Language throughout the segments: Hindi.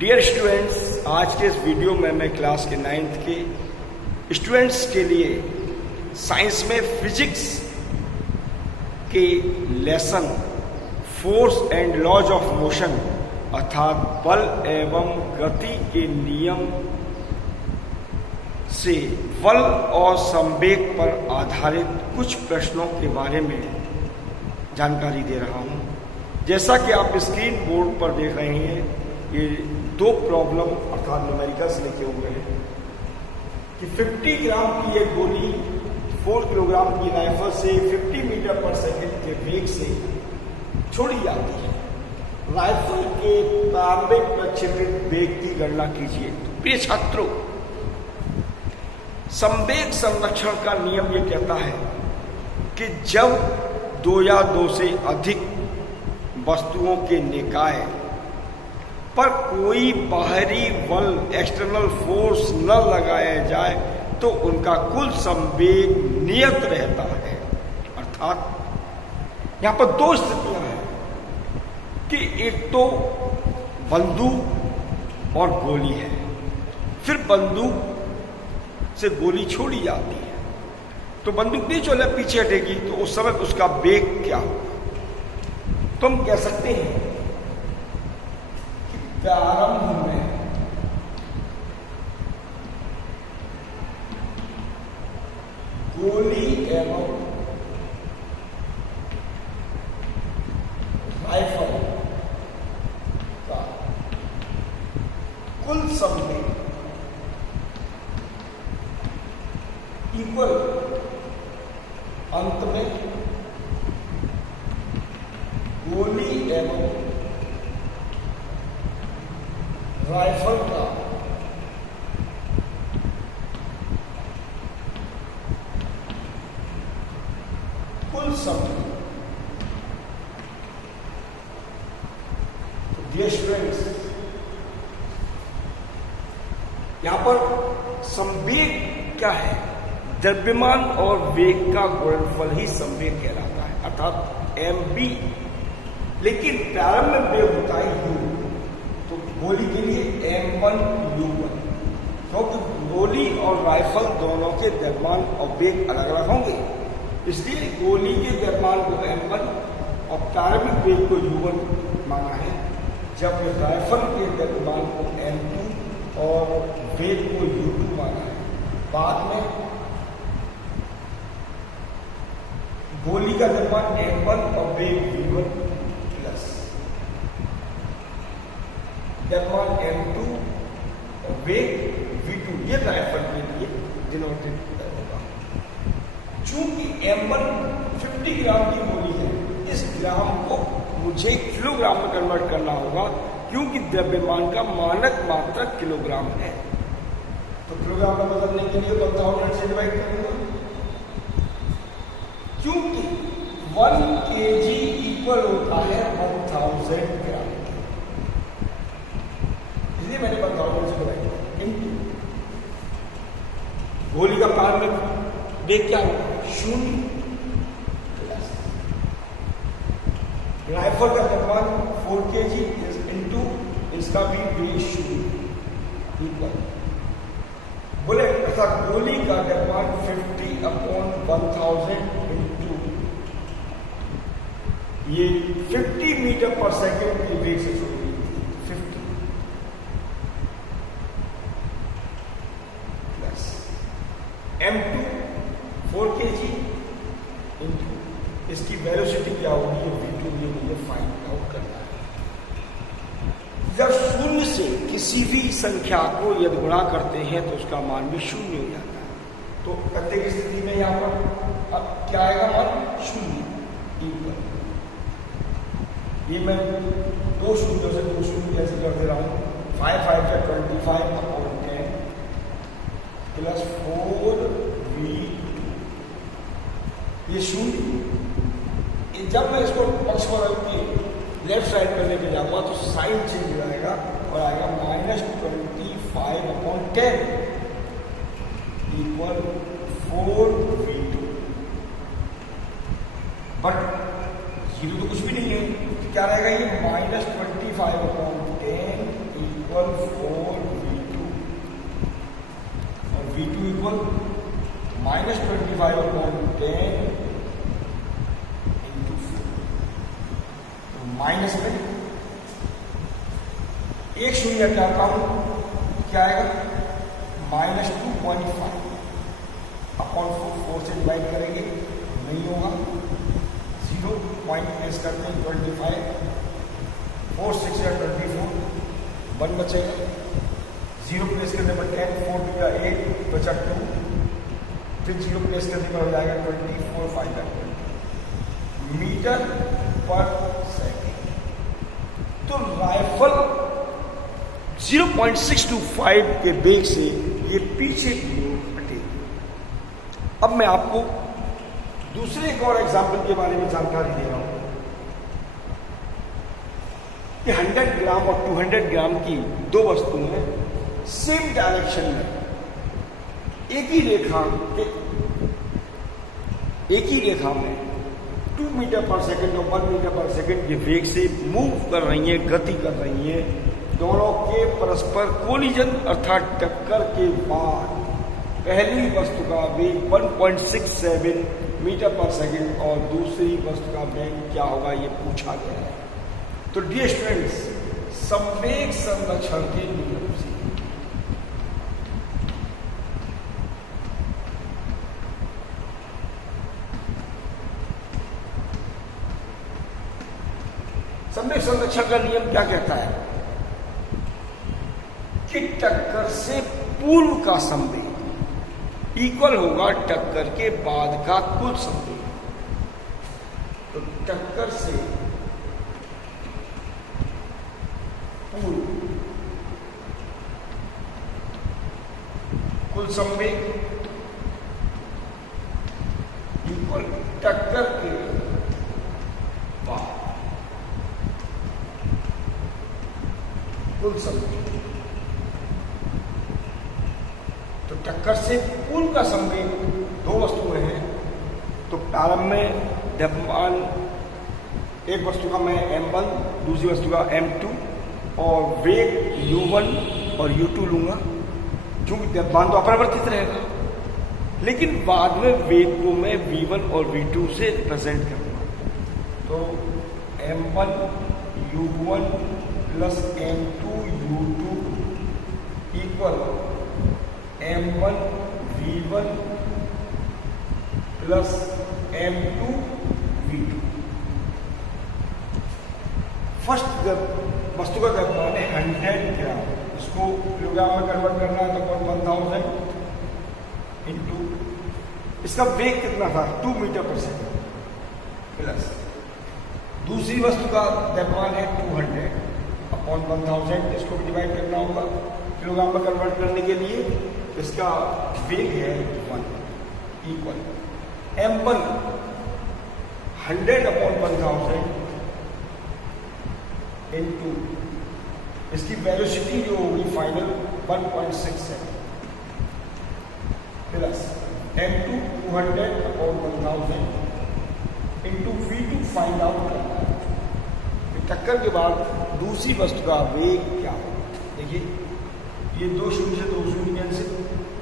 डियर स्टूडेंट्स, आज के इस वीडियो में मैं क्लास के 9th के स्टूडेंट्स के लिए साइंस में फिजिक्स के lesson force and laws of motion अर्थात बल एवं गति के नियम से बल और संवेग पर आधारित कुछ प्रश्नों के बारे में जानकारी दे रहा हूं। जैसा कि आप स्क्रीन बोर्ड पर देख रहे हैं, ये दो प्रॉब्लम अर्थात न्यूमेरिकल्स लिखे हुए हैं कि 50 ग्राम की एक गोली 4 किलोग्राम की राइफल से 50 मीटर पर सेकंड के वेग से छोड़ी जाती है। राइफल के प्रारंभिक प्रक्षेपित वेग की गणना कीजिए। तो प्रिय छात्रों, संवेग संरक्षण का नियम ये कहता है कि जब दो या दो से अधिक वस्तुओं के निकाय पर कोई बाहरी बल एक्सटर्नल फोर्स न लगाया जाए तो उनका कुल संवेग नियत रहता है। अर्थात यहां पर दो स्थितियां हैं कि एक तो बंदूक और गोली है, फिर बंदूक से गोली छोड़ी जाती है तो बंदूक नहीं चले पीछे हटेगी, तो उस समय उसका वेग क्या होगा? तो हम कह सकते हैं कि प्रारंभ में गोली एवं राइफल का कुल संवेग इक्वल अंत में गोली एवं राइफल का कुल संवेग। डियर स्टूडेंट्स, यहां पर संवेग क्या है? द्रव्यमान और वेग का गुणनफल ही संवेग कहलाता है, अर्थात mv। लेकिन प्रारंभ में वेग होता है u, तो गोली के लिए m1 u1, क्योंकि गोली और राइफल दोनों के द्रव्यमान और वेग अलग अलग होंगे, इसलिए गोली के द्रव्यमान को m1 और प्रारंभिक वेग को u1 माना है, जब राइफल के द्रव्यमान को m2 और वेग को u2 माना है। बाद में गोली का द्रव्यमान m1 और वेग v1 प्लस द्रव्यमान m2 और वेग v2, ये राइफल के लिए डिनोटेड होगा। चूंकि m1 50 ग्राम की गोली है, इस ग्राम को मुझे किलोग्राम में कन्वर्ट करना होगा, क्योंकि द्रव्यमान का मानक मात्रा किलोग्राम है। तो किलोग्राम में बदलने के लिए 1000 से डिवाइड करूंगा, क्योंकि 1 kg इक्वल होता है 1000 ग्राम, इसलिए मैंने 1000 से डिवाइड किया। इनटू गोली का प्रारंभिक वेग क्या होगा? 0 प्लस राइफल का द्रव्यमान 4 kg इंटू इसका भी वेग 0 इक्वल बोले, अर्थात गोली का द्रव्यमान 50/1000 इंटू ये 50 मीटर पर सेकेंड के वेग से छोड़ी 50 प्लस m2 4 kg इंटू इसकी वेलोसिटी क्या होगी? ये v2 ये मुझे फाइंड आउट करना है। जब शून्य से किसी भी संख्या को यदि गुणा करते हैं तो उसका मान भी शून्य हो जाता है। तो प्रत्येक स्थिति में यहां पर अब क्या आएगा? मान 0 इक्वल, ये मैं दो शून्यों से दो शून्य ऐसे कर दे रहा हूं, 5 5 का 25/10 प्लस 4v2, ये 0। जब मैं इसको पक्ष पर के लेफ्ट साइड पर लेके जाऊंगा तो साइन चेंज हो जाएगा और आएगा -25/10 इक्वल 4v2। बट 0 तो कुछ भी नहीं है, तो क्या रहेगा? ये -25/10 इक्वल इक्वल 4v2 और v2 इक्वल -25/10 इंटू 4। तो माइनस में एक शून्य हटाता हूं, क्या आएगा? -2.5/4 4 से डिवाइड करेंगे, नहीं होगा। 0 पॉइंट प्लेस करते हैं, 25 4 6 या 24 1 बचेगा। 0 प्लेस करने पर 10 4 2 या 8 बचा 2, फिर 0 प्लेस करने पर हो जाएगा 24 5 या 20 मीटर पर सेकेंड। तो राइफल 0.625 के वेग से ये पीछे की ओर हटेगी। अब मैं आपको दूसरे एक और एग्जाम्पल के बारे में जानकारी दे रहा हूं कि 100 ग्राम और 200 ग्राम की दो वस्तुएं सेम डायरेक्शन में एक ही रेखा में 2 मीटर पर सेकंड और 1 मीटर पर सेकंड के वेग से मूव कर रही हैं, गति कर रही हैं। दोनों के परस्पर कोलिजन अर्थात टक्कर के बाद पहली वस्तु का वेग 1.67 मीटर पर सेकंड और दूसरी वस्तु का वेग क्या होगा, ये पूछा गया है। तो डियर स्टूडेंट्स, संवेग संरक्षण के नियम से संवेग संरक्षण का नियम क्या कहता है कि टक्कर से पूर्व का संवेग इक्वल होगा टक्कर के बाद का कुल संवेग। तो टक्कर से पूर्व कुल संवेग इक्वल टक्कर के बाद कुल संवेग। तो टक्कर से पूर्व का संवेग दो वस्तुएं हैं, तो प्रारंभ में द्रव्यमान एक वस्तु का मैं m1, दूसरी वस्तु का m2 और वेग u1 और u2 लूंगा, क्योंकि द्रव्यमान तो अपरिवर्तित रहेगा। लेकिन बाद में वेग को मैं v1 और v2 से रिप्रेजेंट करूंगा। तो m1 u1 plus m2 u2 equal m1 v1 plus m2 v2। First वस्तु का द्रव्यमान है 100 ग्राम, इसको किलोग्राम में कन्वर्ट करना है तो 1000 इंटू इसका वेग कितना था 2 मीटर पर सेकंड, प्लस दूसरी वस्तु का द्रव्यमान है 200/1000, इसको भी डिवाइड करना होगा किलोग्राम में कन्वर्ट करने के लिए। इसका वेग है 1 इक्वल m1 100/1000 इंटू इसकी वेलोसिटी जो होगी final 1.67 plus m2 200/1000 into v2 find out करना है। टक्कर के बाद दूसरी वस्तु का वेग क्या होगा? देखिए ये 2 शून्य से 2 शून्य कैंसिल,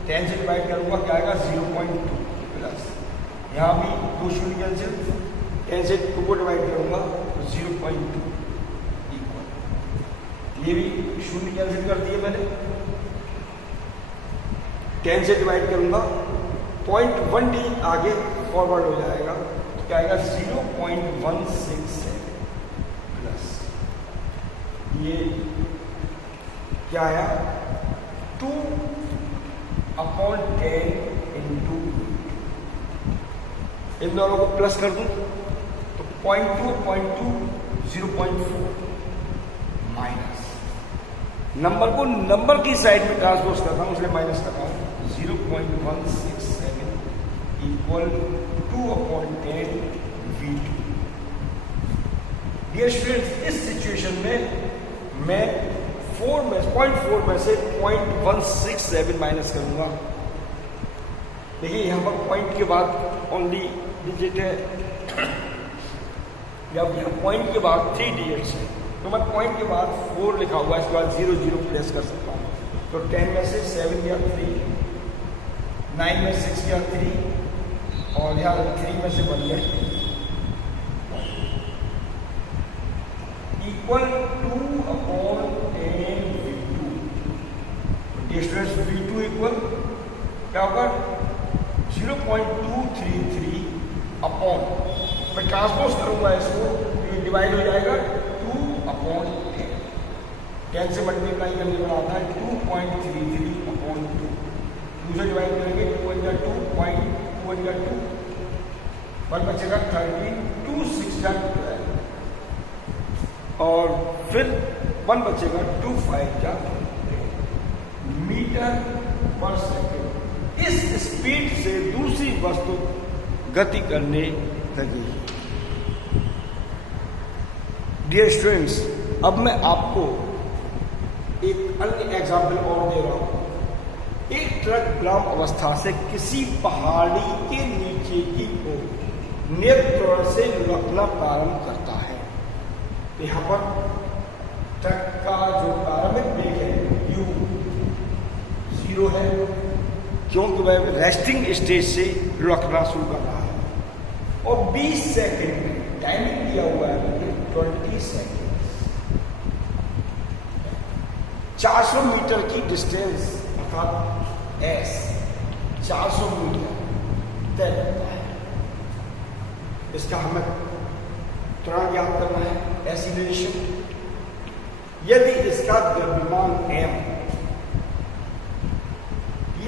10 से डिवाइड करूंगा क्या आएगा 0.2 प्लस यहाँ भी 2 शून्य कैंसिल, 10 से 2 को डिवाइड करूंगा तो 0.2 इक्वल, ये भी शून्य कैंसिल कर दिए मैंने, 10 से डिवाइड करूंगा 0.1 डी आगे फॉरवर्ड हो जाएगा तो क्या आएगा 0.167 प्लस ये क्या आया 2/10 इंटू, इन दोनों को प्लस कर दूं तो 0.2 0.4 माइनस नंबर को नंबर की साइड में ट्रांसपोज करता हूं इसलिए माइनस कर रहा हूं 0.167 इक्वल 2/10 v2। डियर स्टूडेंट्स, इस सिचुएशन में मैं 0.4 में से 0.167 माइनस करूंगा। देखिए यहां पर पॉइंट के बाद ओनली डिजिट है, या यहां पॉइंट के बाद 3 डिजिट्स है तो मैं पॉइंट के बाद 4 लिखा हुआ है, इसके बाद 0 0 प्लेस कर सकता हूँ। तो 10 में से 7 गया 3, 9 में 6 गया 3, और यहाँ 3 में से 1 गया 2, equal 2/10 V2। Distance V2 equal क्या होगा 0.233 अपॉन, मैं ट्रांसपोज करूंगा इसको, ये डिवाइड हो जाएगा 2/10, 10 से मल्टीप्लाई करने पर आता है 2.33/2, 2 से डिवाइड करेंगे 2 × 2, 2 × 2, 1 बचेगा 13, 2 6 × 12, और फिर 1 बचेगा 2 5 × 10 मीटर पर सेकेंड। इस स्पीड से दूसरी वस्तु गति करने लगी। डियर स्टूडेंट्स, अब मैं आपको एक अन्य एग्जाम्पल और दे रहा हूं। एक ट्रक विराम अवस्था से किसी पहाड़ी के नीचे की ओर नियत त्वरण से लुढ़कना प्रारंभ करता है। यहाँ पर ट्रक का जो प्रारंभिक वेग है u 0 है, क्योंकि वह रेस्टिंग स्टेज से लुढ़कना शुरू कर रहा है, और 20 सेकेंड में टाइमिंग दिया हुआ है 20 सेकेंड। 400 मीटर की डिस्टेंस अर्थात s 400 मीटर तय करता है। इसका हमें त्वरण ज्ञात करना है, एक्सीलरेशन। यदि इसका द्रव्यमान m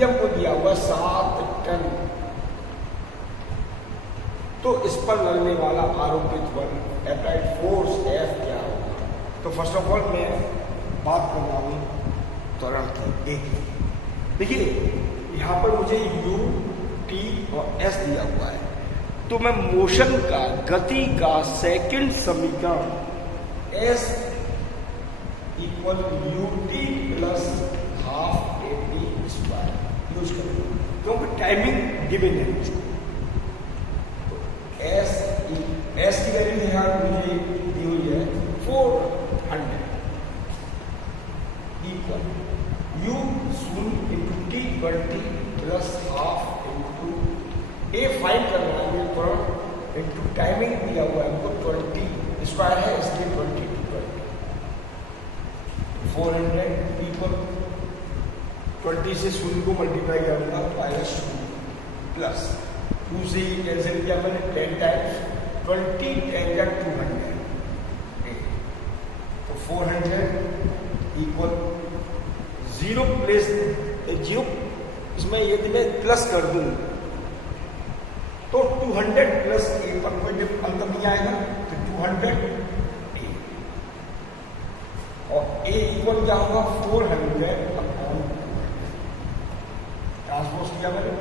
को दिया हुआ 7 टन, तो इस पर लगने वाला आरोपित बल अप्लाइड फोर्स F क्या होगा? तो फर्स्ट ऑफ ऑल मैं बात कर रहा हूं त्वरण की। देखिए यहां पर मुझे u, t और s दिया हुआ है, तो मैं मोशन का, गति का सेकंड समीकरण s equal ut plus half at square use करूंगा, क्योंकि टाइमिंग गिवन है मुझको। तो s की वैल्यू यहाँ मुझे दी हुई है 400 इक्वल u शून्य into t 20 plus half into a find करना है ये त्वरण इंटू टाइमिंग दिया हुआ है हमको 20 स्क्वायर है, इसलिए 20 400 इक्वल 20 से शून्य को मल्टीप्लाई करूंगा तो आएगा 0 प्लस 2 से ही कैंसिल किया मैंने 10 टाइम्स 20 10 या 200, तो 400 इक्वल 0 प्लस 0, इसमें यदि मैं प्लस कर दूं तो 200 प्लस a पर कोई अंतर नहीं आएगा, तो 200 a, और a इक्वल क्या होगा 400/2, ट्रांसपोज किया मैंने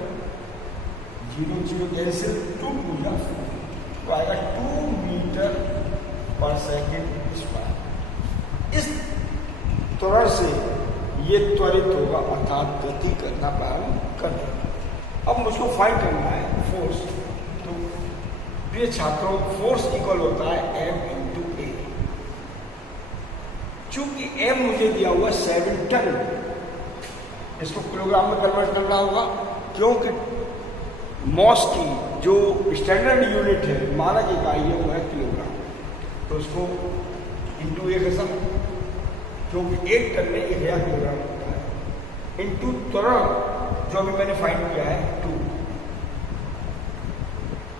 0 0 कैंसिल 2 2 या 4, तो आएगा 2 मीटर पर सेकेंड स्क्वायर। इस त्वरण से ये त्वरित होगा, अर्थात गति करना प्रारंभ कर देगा। अब मुझको फाइंड करना है फोर्स। तो प्रिय छात्रों, फोर्स इक्वल होता है m इंटू ए। चूंकि m मुझे दिया हुआ 7 टन, इसको किलोग्राम में कन्वर्ट करना होगा, क्योंकि मॉस की जो स्टैंडर्ड यूनिट है, मानक इकाई है, वो है किलोग्राम। तो इसको इंटू 1 है, क्योंकि 1 टन में 1000 किलोग्राम होता है, इंटू त्वरण जो अभी मैंने फाइंड किया है 2,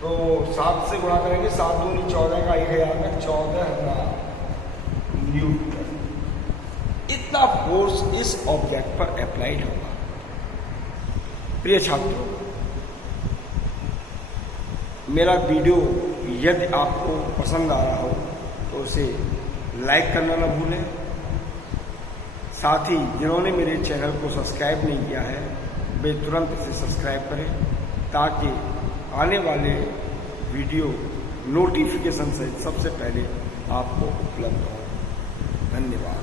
तो 7 से गुणा करेंगे, 7 दूनी 14 का 1000 में 14,000 न्यूटन। इतना फोर्स इस ऑब्जेक्ट पर अप्लाइड होगा। प्रिय छात्रों, मेरा वीडियो यदि आपको पसंद आ रहा हो तो उसे लाइक करना न भूलें। साथ ही जिन्होंने मेरे चैनल को सब्सक्राइब नहीं किया है वे तुरंत इसे सब्सक्राइब करें, ताकि आने वाले वीडियो नोटिफिकेशन से सबसे पहले आपको उपलब्ध हो। धन्यवाद।